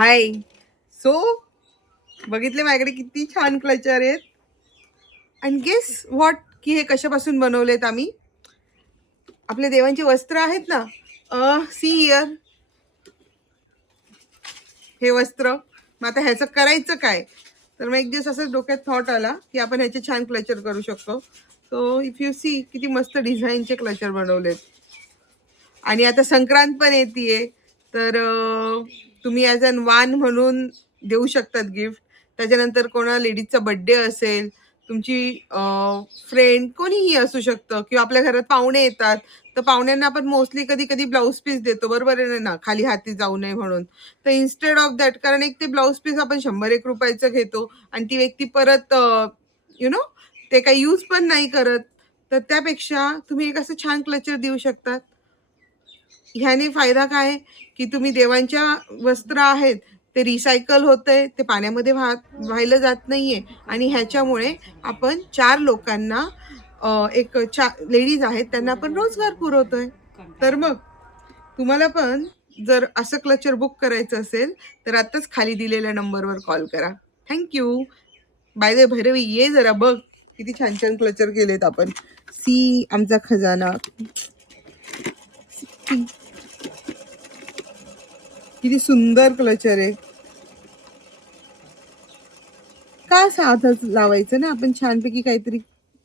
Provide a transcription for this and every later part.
हाय. So बघितले माझ्याकडे किती छान क्लचर आहेत. अँड गेस व्हॉट की हे कशापासून बनवलेत आम्ही. आपले देवांची वस्त्र आहेत ना, सी हिअर, हे वस्त्र. मग आता ह्याचं करायचं काय. तर मग एक दिवस असं डोक्यात थॉट आला की आपण ह्याचे छान क्लचर करू शकतो. सो इफ यू सी किती मस्त डिझाईनचे क्लचर बनवलेत. आणि आता संक्रांत पण येते, तर तुम्ही ॲज अन वान म्हणून देऊ शकतात गिफ्ट. त्याच्यानंतर कोणा लेडीजचा बड्डे असेल, तुमची फ्रेंड कोणीही असू शकतं, किंवा आपल्या घरात पाहुणे येतात, तर पाहुण्यांना आपण मोस्टली कधी कधी ब्लाऊज पीस देतो, बरोबर आहे ना, खाली हाती जाऊ नये म्हणून. तर इन्स्टेड ऑफ दॅट, कारण एक ते ब्लाऊज पीस आपण 100-1 रुपयाचं घेतो आणि ती व्यक्ती परत यु नो ते काही यूज पण नाही करत. तर त्यापेक्षा तुम्ही एक असं छान क्लचर देऊ शकतात. ह्याने फायदा काय की तुम्ही देवांच्या वस्त्र आहेत ते रिसायकल होतंय, ते पाण्यामध्ये वाहिलं जात नाहीये. आणि ह्याच्यामुळे आपण 4 लोकांना एक लेडीज आहेत त्यांना आपण रोजगार पुरवतोय. तर मग तुम्हाला पण जर असं क्लचर बुक करायचं असेल तर आताच खाली दिलेल्या नंबरवर कॉल करा. थँक्यू. बाय द भैरवी, ये जरा बघ किती छान छान क्लचर केलेत आपण. सी आमचा खजाना. किती सुंदर क्लचर आहे. का साधच लावायचं ना, आपण छानपैकी काहीतरी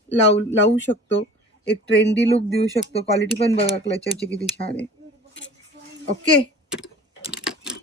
लावू शकतो. एक ट्रेंडी लुक देऊ शकतो. क्वालिटी पण बघा क्लचरची किती छान आहे. ओके.